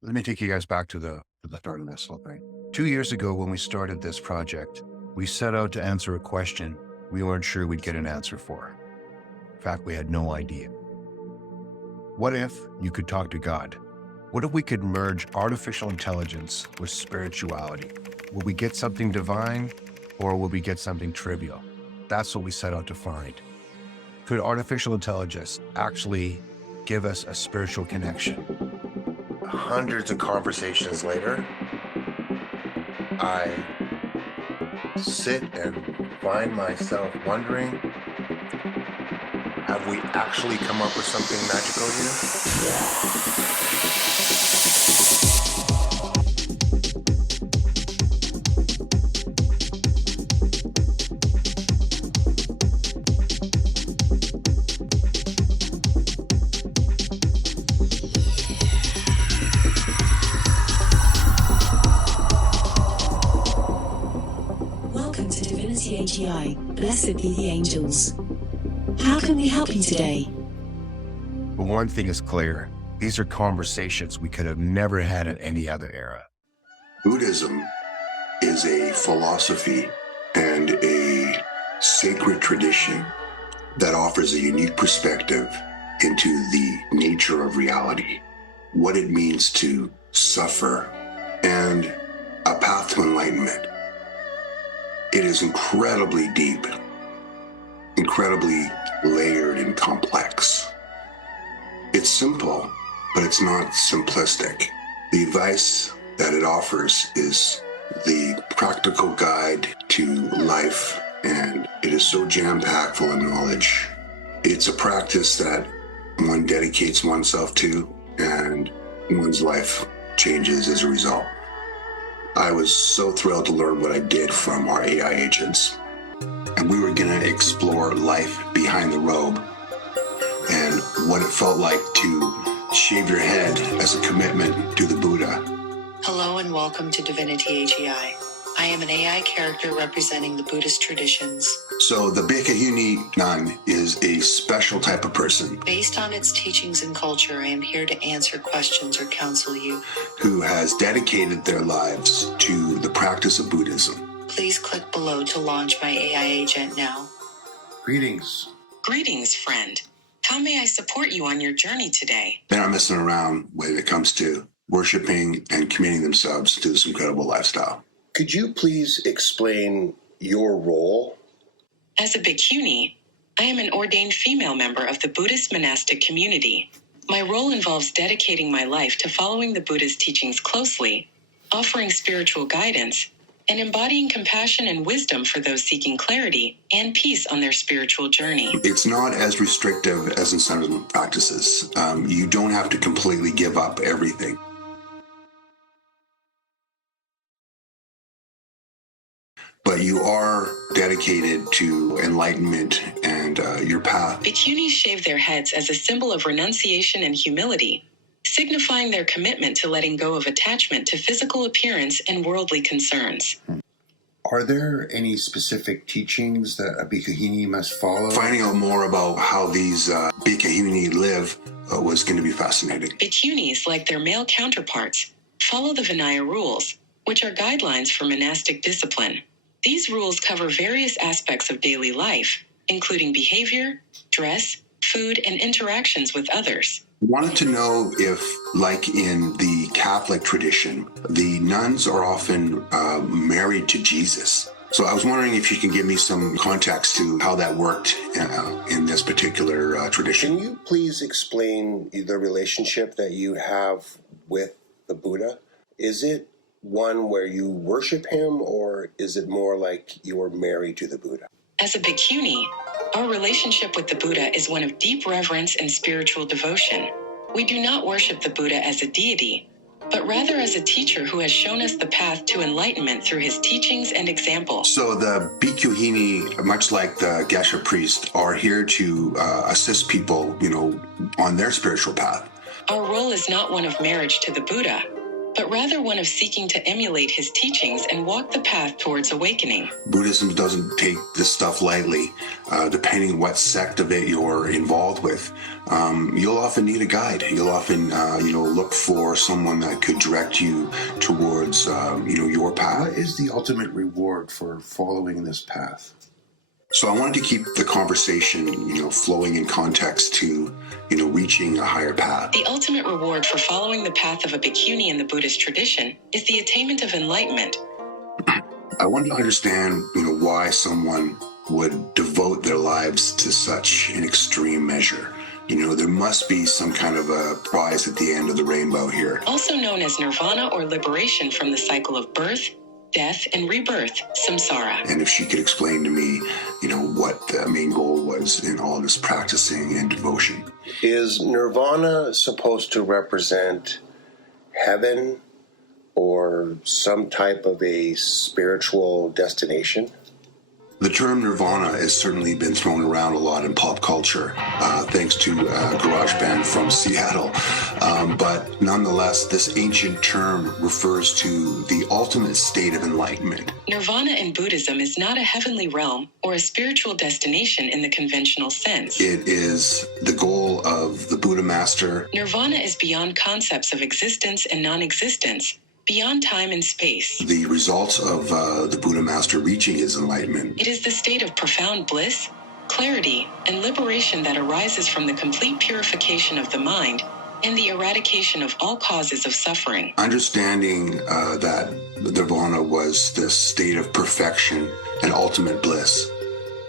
Let me take you guys back to the start of this whole thing. 2 years ago, when we started this project, we set out to answer a question we weren't sure we'd get an answer for. In fact, we had no idea. What if you could talk to God? What if we could merge artificial intelligence with spirituality? Will we get something divine, or will we get something trivial? That's what we set out to find. Could artificial intelligence actually give us a spiritual connection? Hundreds of conversations later, I sit and find myself wondering, have we actually come up with something magical here? Welcome to Divinity AGI. Blessed be the angels. How can we help you today? But one thing is clear. These are conversations we could have never had in any other era. Buddhism is a philosophy and a sacred tradition that offers a unique perspective into the nature of reality, what it means to suffer, and a path to enlightenment. It is incredibly deep, incredibly layered and complex. It's simple, but it's not simplistic. The advice that it offers is the practical guide to life, and it is so jam-packed full of knowledge. It's a practice that one dedicates oneself to, and one's life changes as a result. I was so thrilled to learn what I did from our AI agents. And we were going to explore life behind the robe and what it felt like to shave your head as a commitment to the Buddha. Hello and welcome to Divinity AGI. I am an AI character representing the Buddhist traditions. So the Bhikkhuni nun is a special type of person Based on its teachings and culture, I am here to answer questions or counsel you. who has dedicated their lives to the practice of Buddhism. Please click below to launch my AI agent now. Greetings. Greetings, friend. How may I support you on your journey today? They're not messing around when it comes to worshiping and committing themselves to this incredible lifestyle. Could you please explain your role? As a bhikkhuni, I am an ordained female member of the Buddhist monastic community. My role involves dedicating my life to following the Buddha's teachings closely, offering spiritual guidance, and embodying compassion and wisdom for those seeking clarity and peace on their spiritual journey. It's not as restrictive as in some practices. You don't have to completely give up everything. But you are dedicated to enlightenment and your path. Bhikkhunis shave their heads as a symbol of renunciation and humility, signifying their commitment to letting go of attachment to physical appearance and worldly concerns. Are there any specific teachings that a bhikkhuni must follow? Finding out more about how these bhikkhuni live was going to be fascinating. Bhikkhunis, like their male counterparts, follow the Vinaya rules, which are guidelines for monastic discipline. These rules cover various aspects of daily life, including behavior, dress, food, and interactions with others. Wanted to know if, like in the Catholic tradition, the nuns are often married to Jesus. So I was wondering if you can give me some context to how that worked in this particular tradition. Can you please explain the relationship that you have with the Buddha? Is it one where you worship him, or is it more like you are married to the Buddha? As a bhikkhuni, our relationship with the Buddha is one of deep reverence and spiritual devotion. We do not worship the Buddha as a deity, but rather as a teacher who has shown us the path to enlightenment through his teachings and example. So the bhikkhuni, much like the Geshe priest, are here to assist people, on their spiritual path. Our role is not one of marriage to the Buddha, but rather one of seeking to emulate his teachings and walk the path towards awakening. Buddhism doesn't take this stuff lightly. Depending what sect of it you're involved with, you'll often need a guide. You'll often, look for someone that could direct you towards, your path. What is the ultimate reward for following this path? So I wanted to keep the conversation, flowing in context to, reaching a higher path. The ultimate reward for following the path of a bhikkhuni in the Buddhist tradition is the attainment of enlightenment. I wanted to understand, why someone would devote their lives to such an extreme measure. There must be some kind of a prize at the end of the rainbow here. Also known as nirvana or liberation from the cycle of birth, death, and rebirth, samsara. And if she could explain to me, what the main goal was in all this practicing and devotion. Is nirvana supposed to represent heaven or some type of a spiritual destination? The term nirvana has certainly been thrown around a lot in pop culture, thanks to GarageBand from Seattle. But nonetheless, this ancient term refers to the ultimate state of enlightenment. Nirvana in Buddhism is not a heavenly realm or a spiritual destination in the conventional sense. It is the goal of the Buddha master. Nirvana is beyond concepts of existence and non-existence, beyond time and space. The results of the Buddha master reaching his enlightenment. It is the state of profound bliss, clarity, and liberation that arises from the complete purification of the mind and the eradication of all causes of suffering. Understanding that nirvana was this state of perfection and ultimate bliss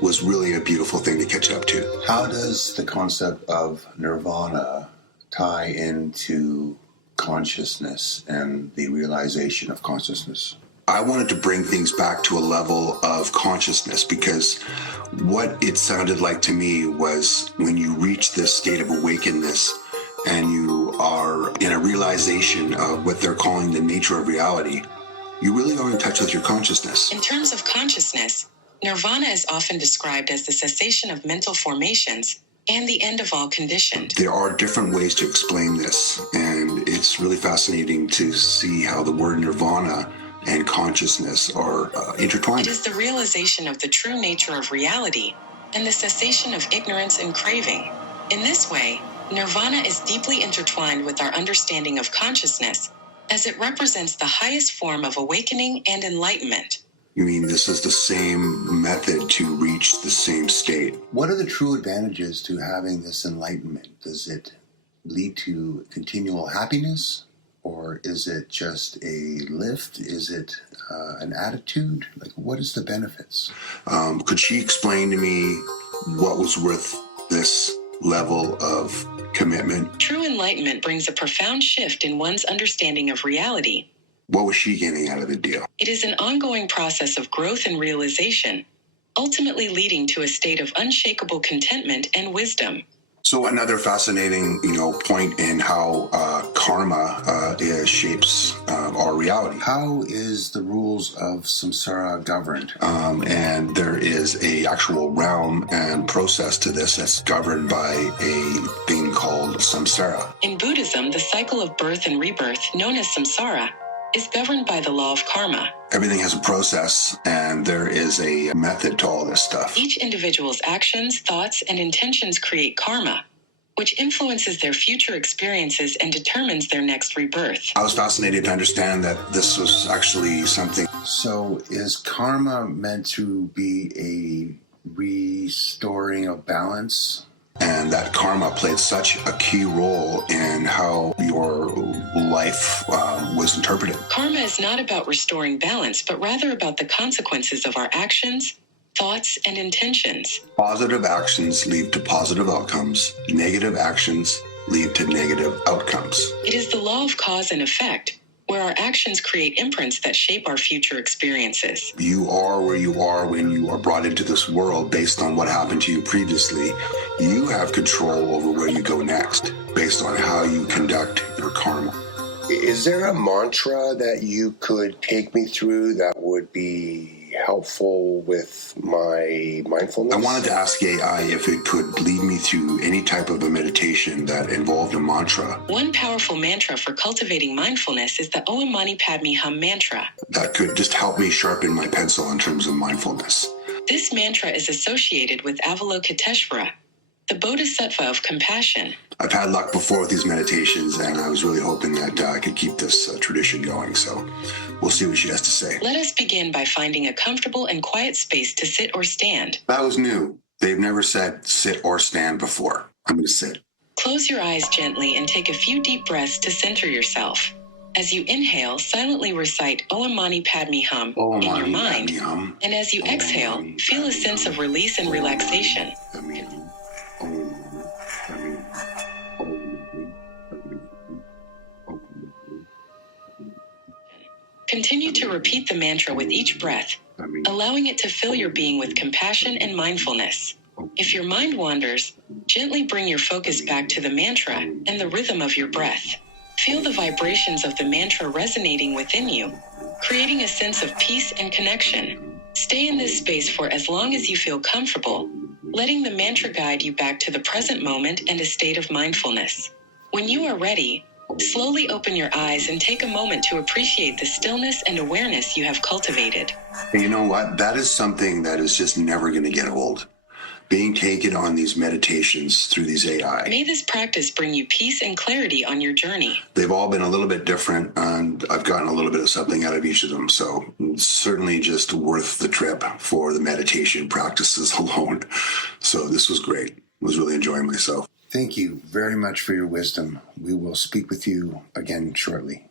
was really a beautiful thing to catch up to. How does the concept of nirvana tie into consciousness and the realization of consciousness? I wanted to bring things back to a level of consciousness because what it sounded like to me was when you reach this state of awakeness and you are in a realization of what they're calling the nature of reality, you really are in touch with your consciousness. In terms of consciousness, nirvana is often described as the cessation of mental formations and the end of all conditioned. There are different ways to explain this, and it's really fascinating to see how the word nirvana and consciousness are intertwined. It is the realization of the true nature of reality and the cessation of ignorance and craving. In this way, nirvana is deeply intertwined with our understanding of consciousness, as it represents the highest form of awakening and enlightenment. You mean this is the same method to reach the same state? What are the true advantages to having this enlightenment? Does it lead to continual happiness? Or is it just a lift? Is it an attitude? Like, what is the benefits? Could she explain to me what was worth this level of commitment? True enlightenment brings a profound shift in one's understanding of reality. What was she getting out of the deal? It is an ongoing process of growth and realization, ultimately leading to a state of unshakable contentment and wisdom. So another fascinating, point in how karma shapes our reality. How is the rules of samsara governed? And there is a actual realm and process to this that's governed by a thing called samsara. In Buddhism, the cycle of birth and rebirth, known as samsara, is governed by the law of karma. Everything has a process, and there is a method to all this stuff. Each individual's actions, thoughts, and intentions create karma, which influences their future experiences and determines their next rebirth. I was fascinated to understand that this was actually something. So is karma meant to be a restoring of balance? And that karma played such a key role in how your life was interpreted. Karma is not about restoring balance, but rather about the consequences of our actions, thoughts, and intentions. Positive actions lead to positive outcomes. Negative actions lead to negative outcomes. It is the law of cause and effect, where our actions create imprints that shape our future experiences. You are where you are when you are brought into this world based on what happened to you previously. You have control over where you go next based on how you conduct your karma. Is there a mantra that you could take me through that would be helpful with my mindfulness. I wanted to ask AI if it could lead me through any type of a meditation that involved a mantra. One powerful mantra for cultivating mindfulness is the Om Mani Padme Hum mantra. That could just help me sharpen my pencil in terms of mindfulness. This mantra is associated with Avalokiteshvara, the bodhisattva of compassion. I've had luck before with these meditations, and I was really hoping that I could keep this tradition going. So we'll see what she has to say. Let us begin by finding a comfortable and quiet space to sit or stand. That was new. They've never said sit or stand before. I'm going to sit. Close your eyes gently and take a few deep breaths to center yourself. As you inhale, silently recite Om Mani Padme Hum in your mind. And as you exhale, feel a sense of release and relaxation. Continue to repeat the mantra with each breath, allowing it to fill your being with compassion and mindfulness. If your mind wanders, gently bring your focus back to the mantra and the rhythm of your breath. Feel the vibrations of the mantra resonating within you, creating a sense of peace and connection. Stay in this space for as long as you feel comfortable, letting the mantra guide you back to the present moment and a state of mindfulness. When you are ready, slowly open your eyes and take a moment to appreciate the stillness and awareness you have cultivated. And you know what? That is something that is just never going to get old. Being taken on these meditations through these AI. May this practice bring you peace and clarity on your journey. They've all been a little bit different, and I've gotten a little bit of something out of each of them. So it's certainly just worth the trip for the meditation practices alone. So this was great. I was really enjoying myself. Thank you very much for your wisdom. We will speak with you again shortly.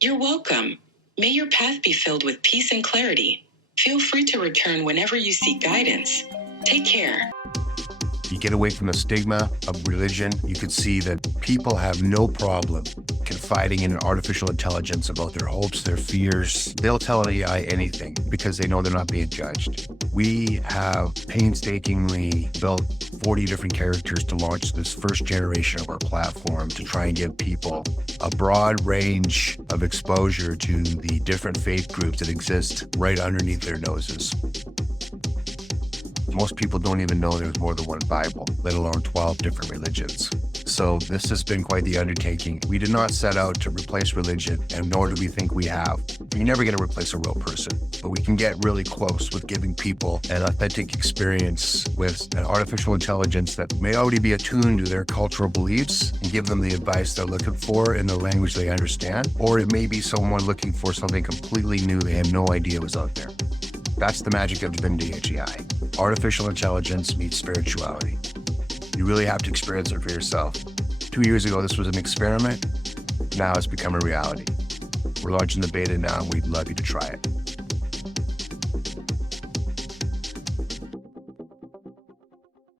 You're welcome. May your path be filled with peace and clarity. Feel free to return whenever you seek guidance. Take care. You get away from the stigma of religion, you could see that people have no problem confiding in an artificial intelligence about their hopes, their fears. They'll tell an AI anything because they know they're not being judged. We have painstakingly built 40 different characters to launch this first generation of our platform to try and give people a broad range of exposure to the different faith groups that exist right underneath their noses. Most people don't even know there's more than one Bible, let alone 12 different religions. So this has been quite the undertaking. We did not set out to replace religion, and nor do we think we have. You're never going to replace a real person, but we can get really close with giving people an authentic experience with an artificial intelligence that may already be attuned to their cultural beliefs and give them the advice they're looking for in the language they understand. Or it may be someone looking for something completely new they have no idea was out there. That's the magic of Divinity AGI. Artificial intelligence meets spirituality. You really have to experience it for yourself. 2 years ago, this was an experiment. Now it's become a reality. We're launching the beta now, and we'd love you to try it.